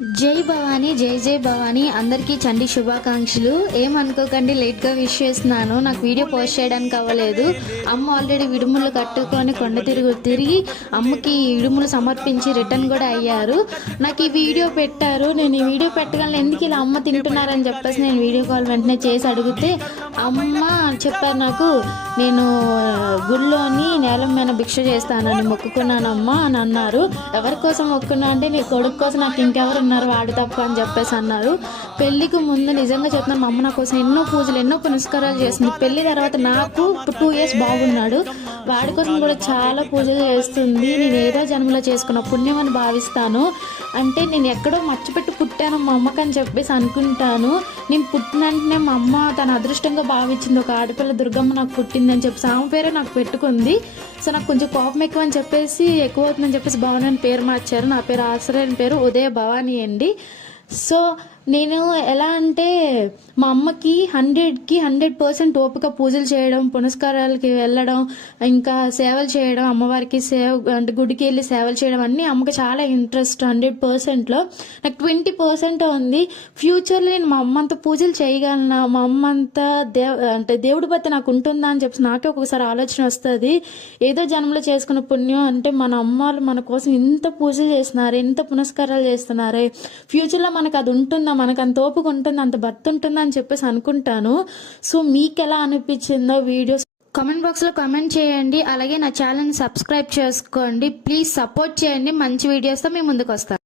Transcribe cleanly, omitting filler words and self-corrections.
జై భవానీ, జై జై భవానీ. అందరికీ చండీ శుభాకాంక్షలు. ఏమనుకోకండి, లేట్గా విష్ చేస్తున్నాను. నాకు వీడియో పోస్ట్ చేయడానికి అవ్వలేదు. అమ్మ ఆల్రెడీ విడుములు కట్టుకొని కొండ తిరిగి అమ్మకి విడుములు సమర్పించి రిటర్న్ కూడా అయ్యారు. నాకు ఈ వీడియో పెట్టారు. నేను ఈ వీడియో పెట్టగలను, ఎందుకు ఇలా అమ్మ తింటున్నారని చెప్పేసి నేను వీడియో కాల్ వెంటనే చేసి అడిగితే అమ్మ చెప్పారు నాకు, నేను గుళ్ళోని నేలం మీద భిక్ష చేస్తానని మొక్కుకున్నానమ్మా అని అన్నారు. ఎవరి కోసం మొక్కున్నా అంటే నీ కొడుకు కోసం, నాకు ఇంకెవరు ఉన్నారు వాడు తప్ప అని చెప్పేసి అన్నారు. పెళ్లికి ముందు నిజంగా చెప్తున్నాను, మా అమ్మ నా కోసం ఎన్నో పూజలు ఎన్నో పునస్కారాలు చేస్తుంది. పెళ్లి తర్వాత నాకు 2 years బాగున్నాడు, వాడి కోసం కూడా చాలా పూజలు చేస్తుంది. నేను ఏదో జన్మలో చేసుకున్న పుణ్యం అని భావిస్తాను. అంటే నేను ఎక్కడో మర్చిపెట్టి పుట్టాను మా అమ్మకి అని చెప్పేసి అనుకుంటాను. నేను పుట్టిన వెంటనే మా అమ్మ తన అదృష్టంగా భావించింది, ఒక ఆడపిల్ల దుర్గమ్మ నాకు పుట్టిందని చెప్పేసి ఆమె పేరే నాకు పెట్టుకుంది. సో నాకు కొంచెం కోపం ఎక్కువ అని చెప్పేసి, ఎక్కువ అవుతుందని చెప్పేసి భవానీ అని పేరు మార్చారు. నా పేరు ఆశ్రయని పేరు ఉదయ భవానీ అండి. సో నేను ఎలా అంటే మా అమ్మకి 100కి 100% ఓపిక పూజలు చేయడం, పునస్కారాలకి వెళ్ళడం, ఇంకా సేవలు చేయడం, అమ్మవారికి అంటే గుడికి వెళ్ళి సేవలు చేయడం అన్నీ అమ్మకి చాలా ఇంట్రెస్ట్. 100%లో నాకు 20% ఉంది. ఫ్యూచర్లో నేను మా అమ్మ అంత పూజలు చేయగలనా, మా అమ్మ అంత అంటే దేవుడి బట్టి నాకు ఉంటుందా అని చెప్పి నాకే ఒక్కొక్కసారి ఆలోచన వస్తుంది. ఏదో జన్మలో చేసుకున్న పుణ్యం, అంటే మన అమ్మలు మన కోసం ఇంత పూజలు చేస్తున్నారు, ఇంత పునస్కారాలు చేస్తున్నారు, ఫ్యూచర్లో మనకు అది ఉంటుందా, మనకు అంత ఓపిక ఉంటుంది, అంత భర్త ఉంటుందా అని చెప్పేసి అనుకుంటాను. సో మీకు ఎలా అనిపించిందో వీడియోస్ కామెంట్ బాక్స్లో కామెంట్ చేయండి. అలాగే నా ఛానల్ని సబ్స్క్రైబ్ చేసుకోండి. ప్లీజ్ సపోర్ట్ చేయండి. మంచి వీడియోస్తో మీ ముందుకు వస్తాను.